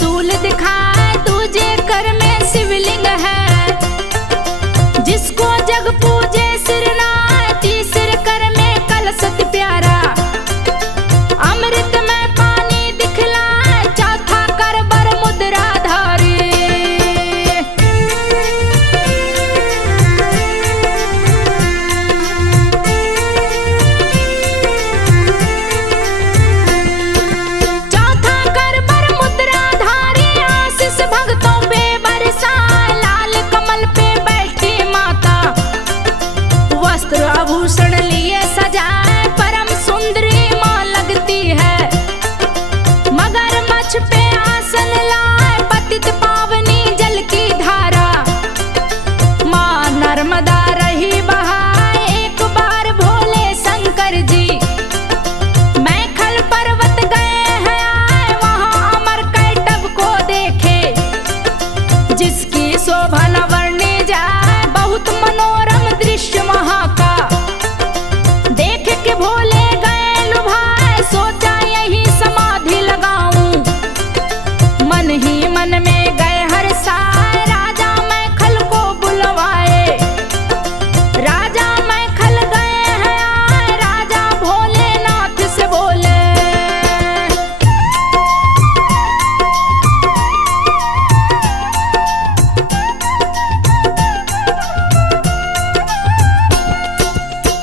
त्रिशूल दिखाए, दूजे कर में शिवलिंग है। जिसको जग पूजे सिर नाय, तीसरे कर में कलशत प्यारा। अमृत में पानी दिखलाए, चौथा कर बर मुद्रा धारी। चौथा कर बर मुद्रा धारी, आशीष भक्तों पे बरसाए। लाल कमल पे बैठी माता, वस्त्र आभूषण लिए सजाए। परम सुंदरी माँ लगती है, मगरमच्छ पे आसन लाए। पतित पावनी जल की धारा, माँ नर्मदा रही बहाए। एक बार भोले शंकर जी मैखल पर्वत गए हैं आए। वहाँ अमर कैटभ को देखे, जिसकी शोभा न वर्णी जाए। बहुत मनोरम दृश्य वहाँ का, देख के भोले गए लुभाए। सोचा यही समाधि लगाऊं, मन ही मन में गए हर्षाए। राजा मैखल को बुलवाए, राजा मैखल गए हैं आए। राजा भोलेनाथ से बोले,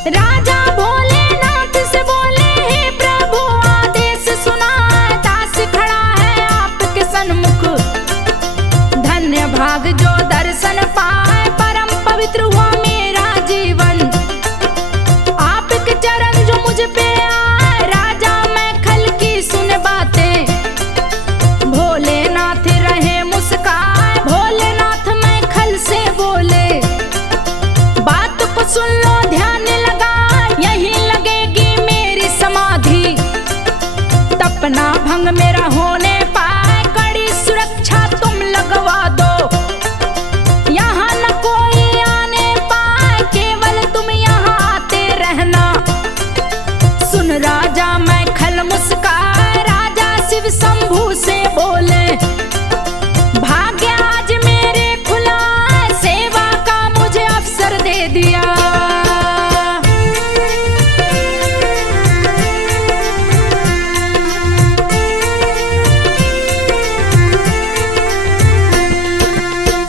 राजा भोलेनाथ से बोले, हे प्रभु आदेश सुनाए। दास खड़ा है आपके सन्मुख, धन्य भाग जो दर्शन पाए। परम पवित्र हुआ मेरा जीवन, आपके चरण जो मुझ पे आए। राजा मैखल की सुन बातें, भोलेनाथ रहे मुस्काए। भोलेनाथ मैखल से बोले, बात को सुन लो ध्यान लगा। यही लगेगी मेरी समाधि, तपना भंग मेरा होने पाए। कड़ी सुरक्षा तुम लगवा दो, यहाँ न कोई आने पाए। केवल तुम यहाँ आते रहना। सुन राजा मैखल मुस्काए, राजा शिव शंभू से बोले, भाग्य आज मेरे खुला है। सेवा का मुझे अवसर दे दिया।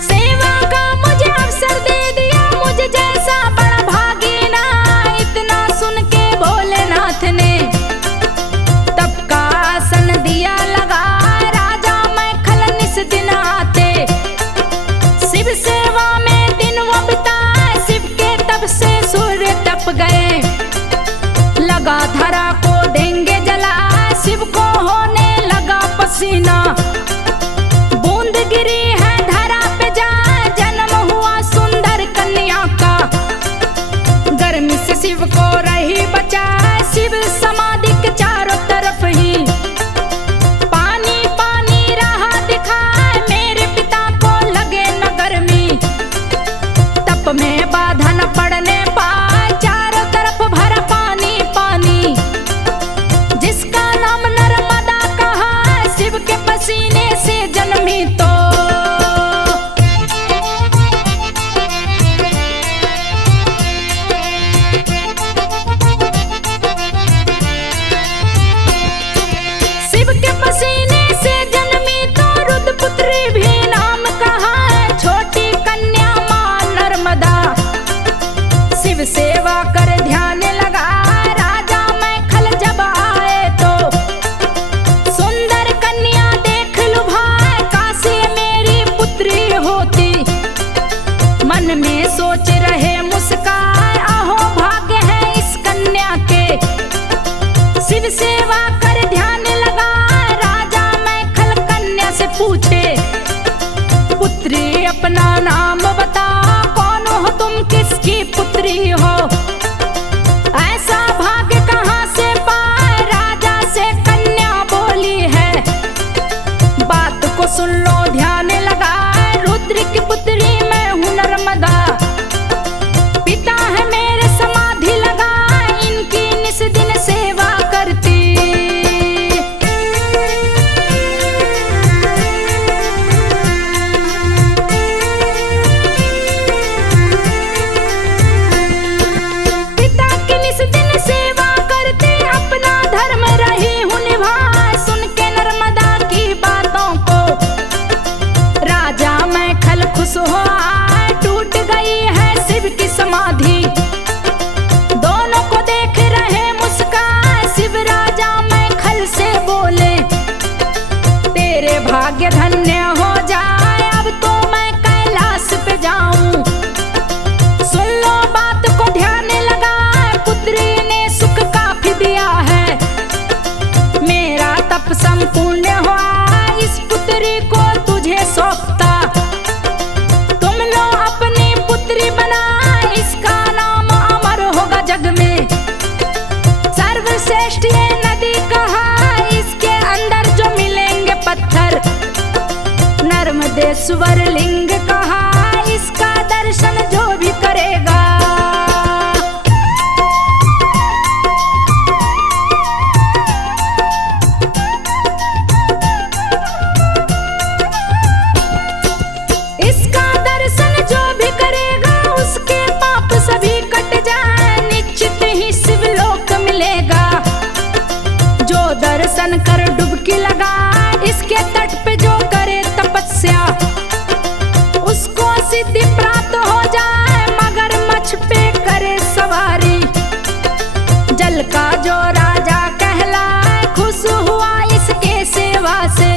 सेवा का मुझे अवसर दे दिया, मुझे जैसा बड़ा भागी ना। इतना सुन के भोलेनाथ ने तब का आसन दिया लगा। राजा मैखल निस दिन आते, शिव सेवा में दिन वो बिताए। शिव के तब से सूर्य तप गए, लगा धरा को देंगे जला। शिव को होने लगा पसीना, बूंद गिरी है धरा पे जा। जन्म हुआ सुंदर कन्या का, गर्मी से शिव को रही बचा। शिव समाधि के चारों तरफ ही पानी पानी रहा दिखाए। मेरे पिता को लगे न गर्मी, तप में बाधा न पड़ने पाए। चारों तरफ भरा पानी पानी, जिसका नाम नर्मदा कहा। शिव के पसीने से जन्मी तो शिव के पसीने से जन्मी तो रुद्रपुत्री भी नाम कहा है। छोटी कन्या माँ नर्मदा, शिव सेवा कर ध्यान लगा। राजा मैखल जब आए तो सुंदर कन्या देख लुभाए। काशी मेरी पुत्री होती, मन में सोच रहे मुस्काए। अहो भाग्य है इस कन्या के, शिव सेवा कर ध्यान लगा। राजा मैखल कन्या से पूछे, पुत्री अपना नाम बता। कौन हो तुम, किसकी पुत्री हो? ऐसा भाग्य कहाँ से पाए? राजा से कन्या बोली है, बात को सुन लो ध्यान लगा। रुद्र की पुत्री मैं हूँ नर्मदा, पिता है मेरे समाधि लगा। इनकी निस दिन सेवा करती। पुण्य हुआ इस पुत्री को तुझे सौंपता। तुम लो अपनी पुत्री बना, इसका नाम अमर होगा जग में। सर्वश्रेष्ठ ये नदी कहा, इसके अंदर जो मिलेंगे पत्थर। नर्मदेश्वर लिंग कहा, इसका दर्शन जो भी करेगा। इसका दर्शन जो भी करेगा, उसके पाप सभी कट जाए, निश्चित ही शिवलोक मिलेगा। जो दर्शन कर डुबकी लगा, इसके तट पे जो करे तपस्या, उसको सिद्धि प्राप्त हो जाए। मगरमच्छ पे करे सवारी, जल का जो राजा कहलाए, खुश हुआ इसके सेवा से।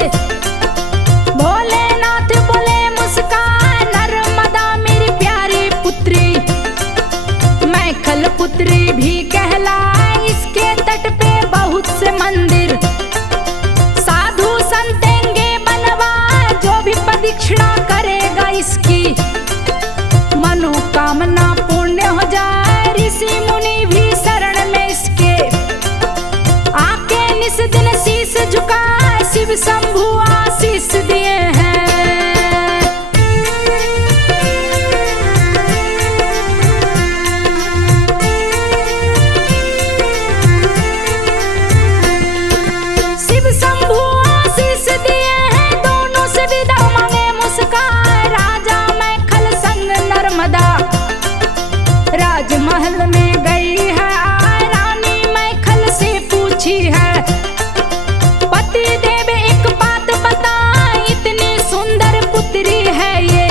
भोलेनाथ बोले मुस्कान, नर्मदा मेरी प्यारी पुत्री। मैखल पुत्री भी कहलाए, इसके तट पे बहुत से मंदिर। साधु संतेंगे बनवा, जो भी प्रदक्षिणा करेगा इसकी, मनोकामना पूर्ण हो जाए। ऋषि मुनि भी शरण में इसके, आके निस दिन शीश झुका, शिव शंभु आशीष दिए हैं। शिव शंभु आशीष दिए हैं, दोनों से विदा मांगे मुस्कान। राजा मैखल संग नर्मदा राजमहल में गई है, रानी मैखल से पूछी है। पति देव एक बात बता, इतनी सुंदर पुत्री है ये,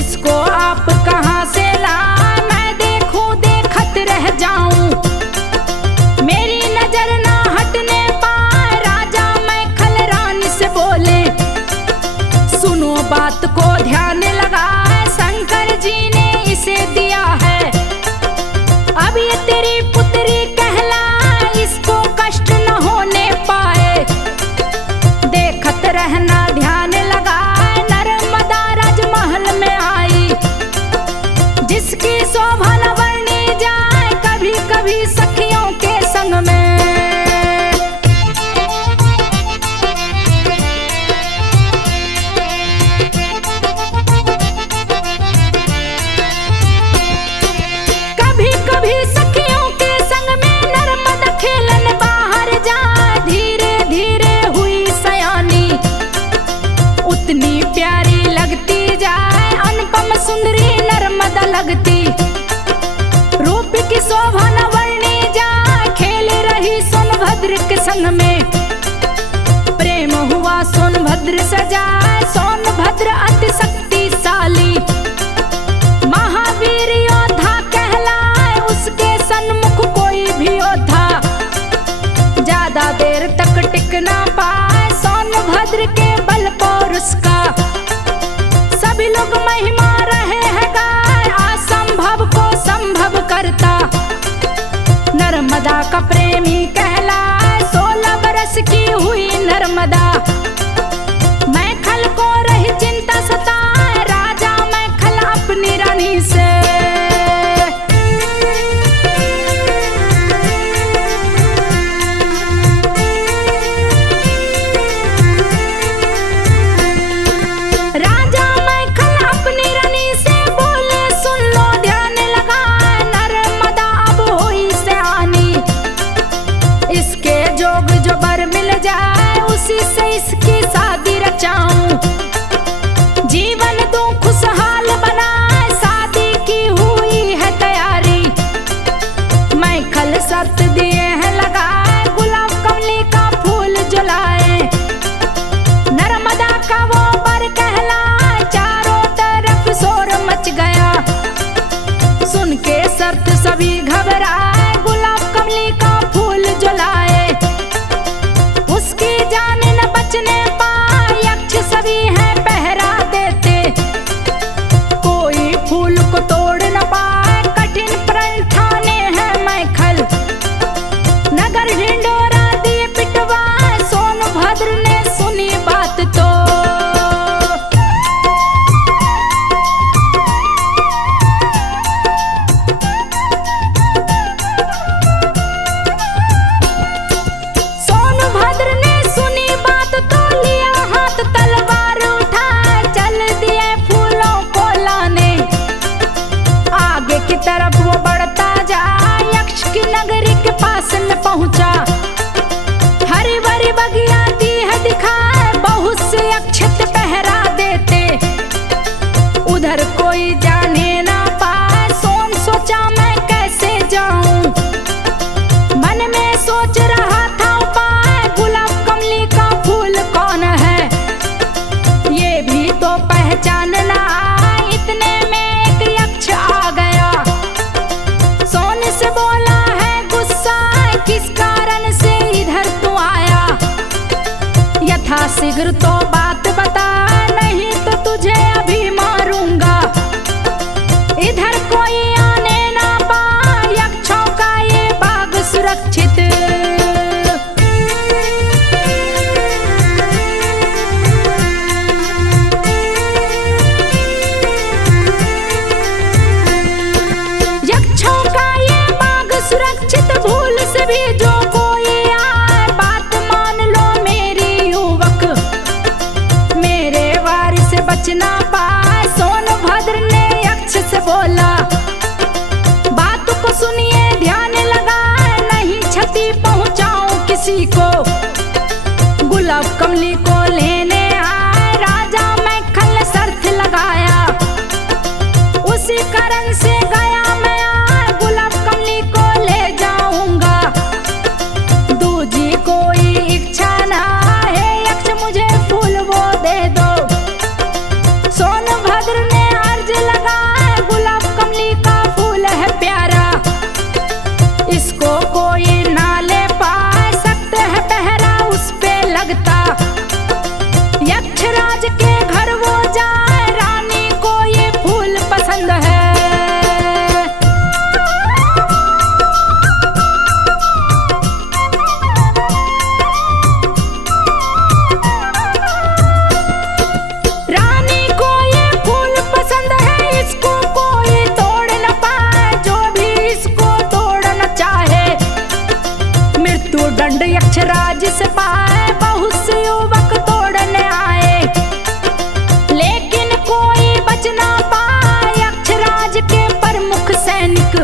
इसको आप कहाँ से लाए? मैं देखूं देखत रह जाऊं, मेरी नजर ना हटने पाए। राजा मैखल रानी से बोले, सुनो बात को ध्यान लगाए, शंकर जी ने इसे दिया है। अब ये तेरी पुत्री कहलाए, इसको कष्ट न होने पाए। देखत रहना ध्यान लगाए, नर्मदा राजमहल में आई, जिसकी शोभा न वर्णी जाए, कभी कभी सखियों के संग में। कभी कभी सखियों के संग में नर्मदा खेलन बाहर जाए, धीरे धीरे हुई सयानी, उतनी प्यारी लगती जाए, अनुपम सुंदरी नर्मदा लगती। रूप की शोभा न वर्णी जाए, खेल रही सोनभद्र के संग में। प्रेम हुआ सोनभद्र सजाए, सोनभद्र अति शक्तिशाली, महावीर योद्धा कहलाए, उसके सन्मुख कोई भी योद्धा ज्यादा देर तक टिक ना पाए। सोनभद्र के बल पौरुष का सभी लोग महिमा रहे हैं गाय, असंभव को संभव करता। नर्मदा का प्रेमी कहलाए, 16 बरस की हुई नर्मदा। मैखल को रही चिंता सताए, राजा मैखल अपनी रानी से। राजा मैखल अपनी रानी से बोले, सुन लो ध्यान लगा, नर्मदा अब हुई सयानी। इसके जोग जो बर मिल जाए, उसी से इसकी शादी रचाऊं। जीवन दूं खुशहाल बनाए, शादी की हुई है तैयारी। मैखल शर्त दिए हैं लगाए, गुलाब कमली का फूल जलाए। नर्मदा का वो बर कहलाए, चारों तरफ शोर मच गया। सुन के शर्त सभी घबराए, गुलाब कमली का फूल जलाए। उसकी जान न बचने पाए, यक्ष यथा शीघ्र तो बात बता, नहीं तो तुझे अभी मारूंगा। इधर कोई आने ना पाए, यक्षों का ये बाग सुरक्षित। यक्षों का ये बाग सुरक्षित, भूल से भी जो कोई आए बात मान लो मेरी युवक। मेरे वार से बचना पाए, सोनभद्र ने यक्ष से बोला। बात को सुनिए ध्यान लगाए, नहीं क्षति पहुंचाऊं किसी को। गुलाब कमली को लेने आए राजा मैखल ने शर्त लगाया। उसी कारण से गया मैं आए, गुलाब कमली को ले जाऊंगा। दूजी कोई इच्छा ना है, यक्ष मुझे फूल वो दे दो। सोनभद्र ने अर्ज लगाए, गुलाब कमली का फूल है प्यारा। इसको कोई ना ले पाए, सकते है पहरा उस पे लगता। यक्षराज के घर वो जाए, रानी को ये फूल पसंद है। रानी को ये फूल पसंद है, इसको कोई तोड़ न पाए, जो भी इसको तोड़ना चाहे। मृत्यु दंड यक्षराज से पाए, बहुत से युवक तोड़ने आए, लेकिन कोई बच ना पाए। यक्षराज के प्रमुख सैनिक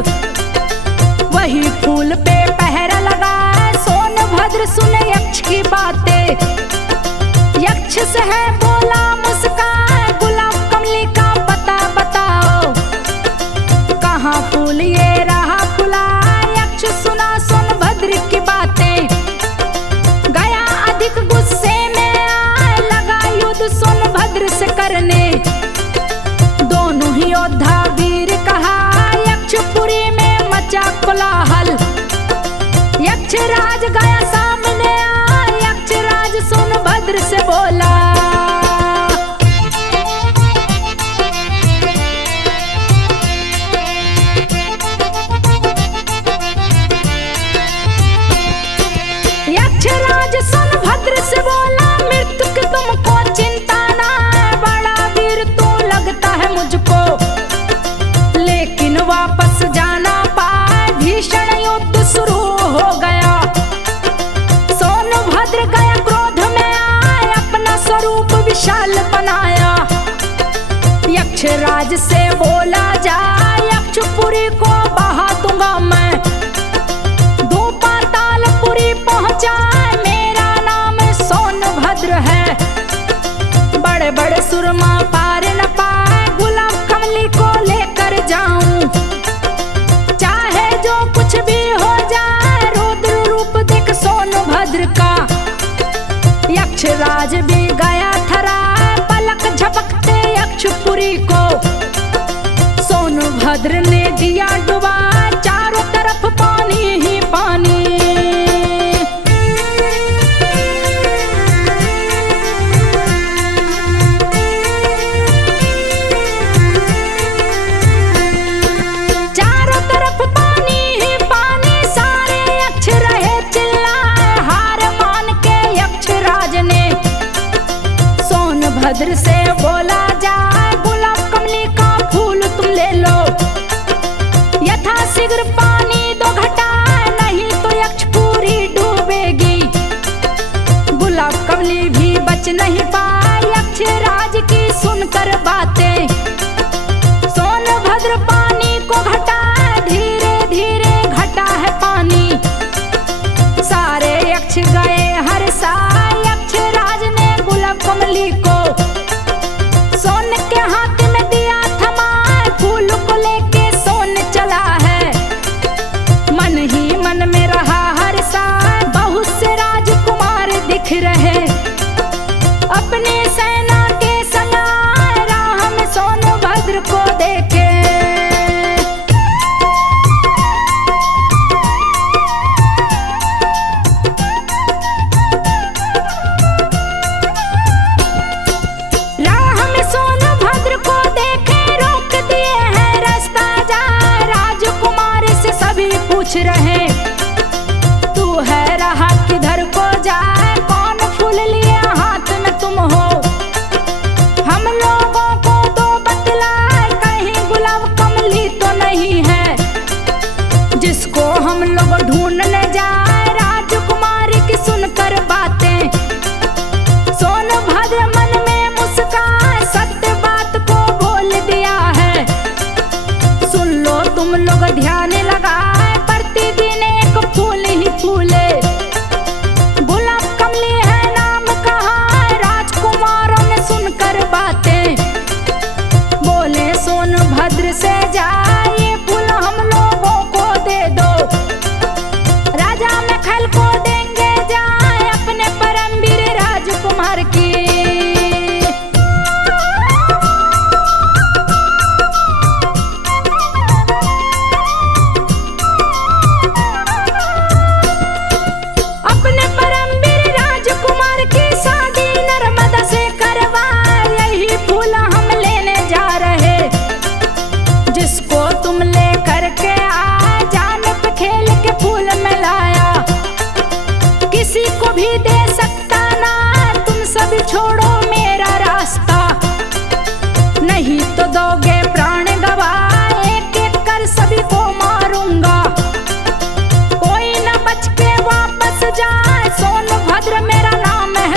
वही फूल पे पहरा लगाए। सोनभद्र सुने यक्ष की बातें, यक्ष से है बोला मुस्काए। गुलाब कमली का पता बताओ, कहाँ फूल ये रहा खुला। यक्ष सुना सोनभद्र की बातें, गया अधिक गुस्से में आए, लगा युद्ध सोनभद्र से करने। दोनों ही योद्धा वीर कहा, यक्षपुरी में मचा कोलाहल। यक्षराज गया सामने आए, यक्षराज सोनभद्र से बोला। यक्षराज सोनभद्र से बोला, मृत्यु की तुमको चिंता ना है, बड़ा वीर तू लगता है मुझको। लेकिन वापस जाना पाए, भीषण युद्ध शुरू हो गया। सोनभद्र गया क्रोध में आए, अपना स्वरूप विशाल बनाया। यक्षराज से बोला जा, यक्षपुरी को बहा दूंगा मैं। दो पातालपुरी पहुंचा, मेरा नाम सोनभद्र है। बड़े बड़े सुरमा पार न पाए, गुलाब कमली को लेकर जाऊं। चाहे जो कुछ भी हो जाए, रुद्र रूप देख सोनभद्र का। यक्षराज भी गया थरा, पलक झपकते यक्षपुरी को। सोनभद्र ने दिया डुबा, चारों तरफ पानी ही पानी। चारों तरफ पानी ही पानी, सारे यक्ष रहे चिल्लाए। हार मान के यक्षराज ने सोनभद्र से बोला जाए, गुलाब कमली का फूल तुम ले लो। यथा शीघ्र पानी दो घटा, नहीं तो यक्षपुरी डूबेगी। गुलाब कमली भी बच नहीं पाए, यक्षराज की सुनकर बातें। सोनभद्र पानी को घटा, धीरे धीरे घटा है पानी। सारे यक्ष गए हर साल, यक्षराज ने गुलाब कमली को सोने के हाथ में दिया थमा। फूल को लेके सोन चला है, मन ही मन में रहा हर साल। बहुत से राजकुमार दिख रहे, अपनी सेना के संग राह में सोनभद्र को देखे।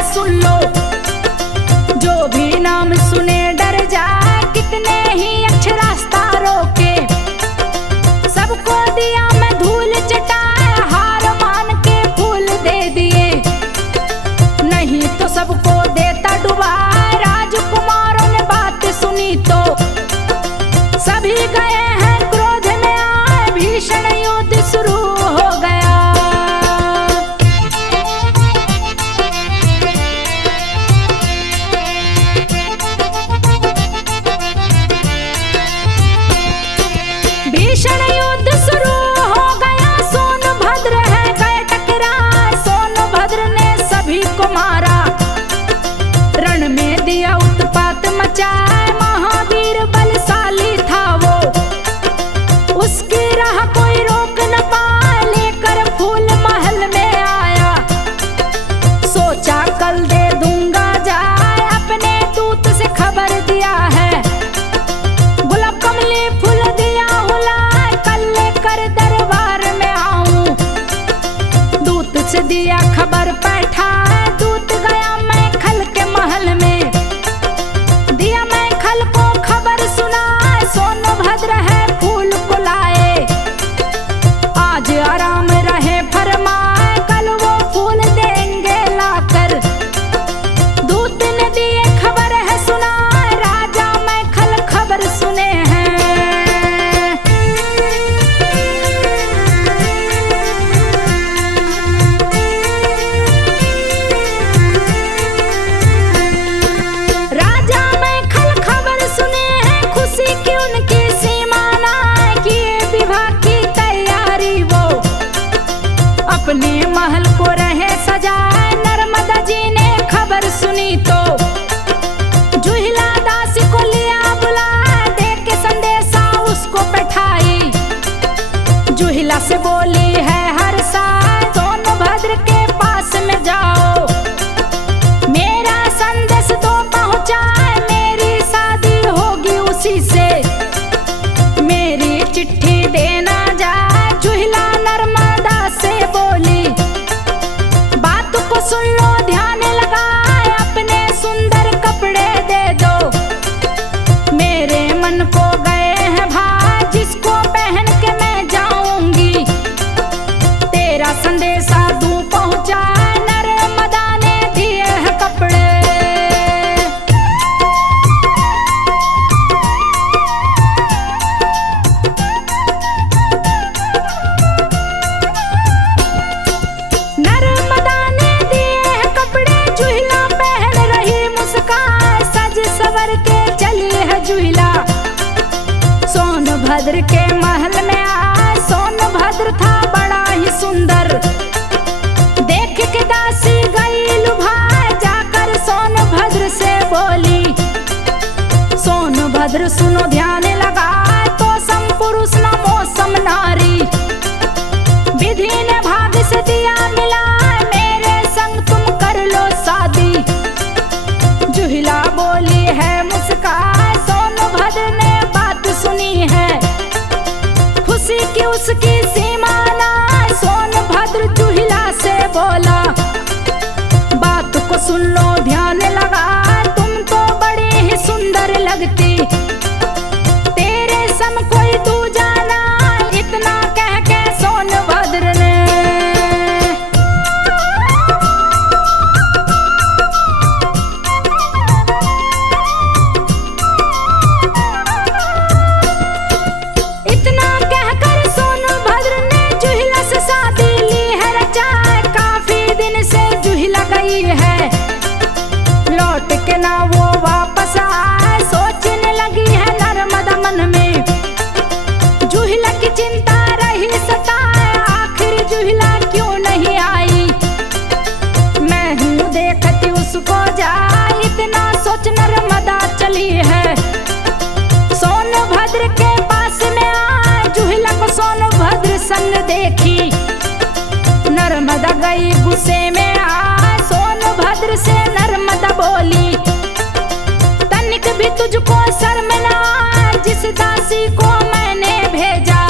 सुन लो, जो भी नाम सुने डर जाए, कितने ही अच्छे रास्ता रोके। सबको दिया मैं धूल चटाए, हार मान के फूल दे दिए, नहीं तो सबको देता डुबाए। राजकुमारों ने बात सुनी तो सभी गए हैं क्रोध में आए, भीषण युद्ध शुरू हो गया। भीषण युद्ध शुरू हो गया, सोनभद्र है गए टकराए। सोनभद्र ने सभी को मारा, रण में दिया उत्पात मचाए। महावीर बलशाली था वो, उसकी राह कोई रोक न पाए। लेकर फूल महल में आया, सोचा कल दे दूंगा जाए। अपने दूत से खबर दिया है, गुलाब कमली फूल दिया हुलाए। कल लेकर दरबार में आऊं, दूत से दिया खबर बैठाए। दूत गया मैं खल के महल में, दिया मैं खल को खबर सुनाए। सोनभद्र है फूल को लाए, आज आराम रहे फरमाए। कल वो फूल देंगे लाकर, दूत ने दिए खबर है सुनाए। राजा मैं खल खबर सुने हैं। राजा मैं खल खबर सुने हैं, खुशी की उनकी सीमा ना, किए विवाह की तैयारी वो, अपने महल को रहे सजाए। नर्मदा जी ने खबर सुनी तो जुहिला दासी को लिया बुलाए। दे के संदेशा उसको बैठाई, जुहिला से बोली है हर साल, सोनभद्र के पास में जाओ, मेरा संदेश तो पहुंचाए। मेरी शादी होगी उसी से, मेरी चिट्ठी देना जाए। जुहिला नर्मदा से बोली, बात को सुन लो ध्यान लगाए। अपने सुंदर कपड़े दे दो, मेरे मन को गए हैं भाई। जिसको पहन के मैं जाऊंगी, तेरा संदेशा दूं पहुंचाए। नर्मदा ने दिए हैं कपड़े, नर्मदा ने दिए हैं कपड़े। जुहिला पहन रही मुस्कान, सज सवर के चली है जुहिला। सोनभद्र के महल में आए, सोनभद्र था बड़ा ही सुंदर। देख के दासी गई लुभाए, जाकर सोनभद्र से बोली, सोनभद्र सुनो ध्यान लगाए। तो सम पुरुष न मौसम नारी, विधि ने भाग्य से दिया मिला। मेरे संग तुम कर लो शादी, जुहिला बोली है मुस्काए। सोनभद्र ने बात सुनी है, खुशी की उसकी सीमा ना। सोनभद्र जुहिला से बोला, बात को सुन लो ध्यान लगा। तुम तो बड़ी ही सुंदर लगती, तेरे सम कोई दूजा ना। इतना कह के सोनभद्र ने जुहिला से शादी ली है रचाए। काफी दिन से जुहिला गई है, लौट के ना वो वापस आए। सोचने लगी है नर्मदा मन में, जुहिला की चिंता रही सताए। आखिर जुहिला क्यों नहीं आई, मैं हूँ देखती उसको जाए। इतना सोच नर्मदा चली है, सोनभद्र के पास में आए। जुहिला को सोनभद्र संग देखी, नर्मदा गई गुस्से में आ। सोनभद्र से नर्मदा बोली, तनिक भी तुझको शर्म ना। जिस दासी को मैंने भेजा,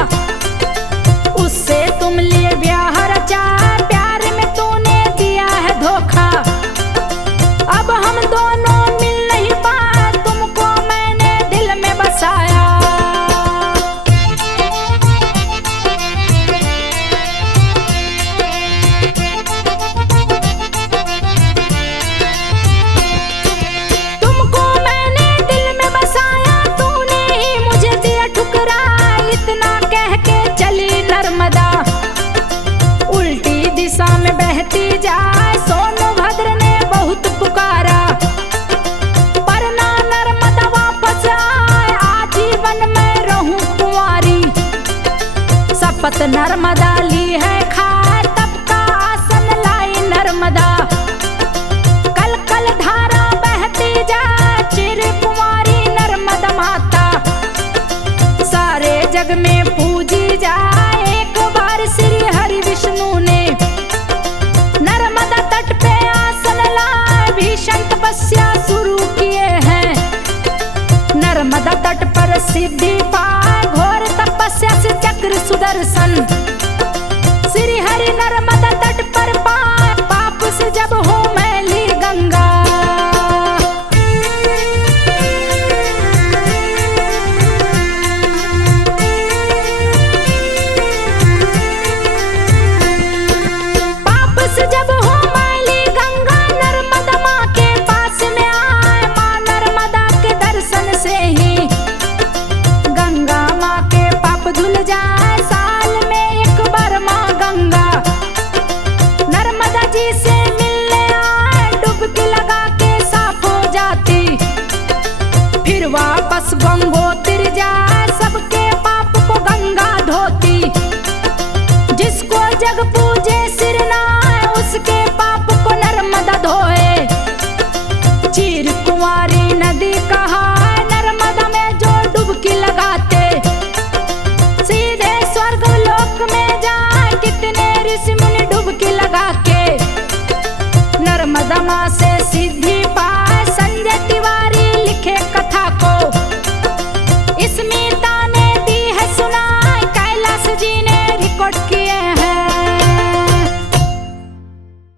उससे तुम लिए ब्याह रचा। प्यार में तूने दिया है धोखा, हम दोनों मिल नहीं पाए, तुमको मैंने दिल में बसाया। तुमको मैंने दिल में बसाया, तूने ही मुझे दिया ठुकरा। इतना कह के चली नर्मदा, उल्टी दिशा में बहती जाए। सोनभद्र ने बहुत पुकारा, पर ना नर्मदा वापस आए। आजीवन मैं रहूं कुंवारी, शपथ नर्मदा ली है खाए। तब का आसन लाई नर्मदा, कल कल धारा बहती जाए। चिर कुंवारी नर्मदा माता, सारे जग में पूजी जाए। एक बार श्री हरि विष्णु ने नर्मदा तट पे आसन लाए। भीषण तपस्या शुरू किए हैं, नर्मदा तट पर सिद्धि पाए। घोर तपस्या से चक्र सुदर्शन श्री हरि नर्मदा तट पर पाए। पाप से जब हो मैली गंगा, पाप से जब हो मैली गंगा, नर्मदा माँ के पास में आए। माँ नर्मदा के दर्शन से ही गंगा माँ के पाप धुल जाए। साल में एक बार माँ गंगा नर्मदा जी से मिलने आए। डुबकी लगा के साफ हो जाती, फिर वापस गंगोत्री जाए। सबके पाप को गंगा धोती, जिसको जग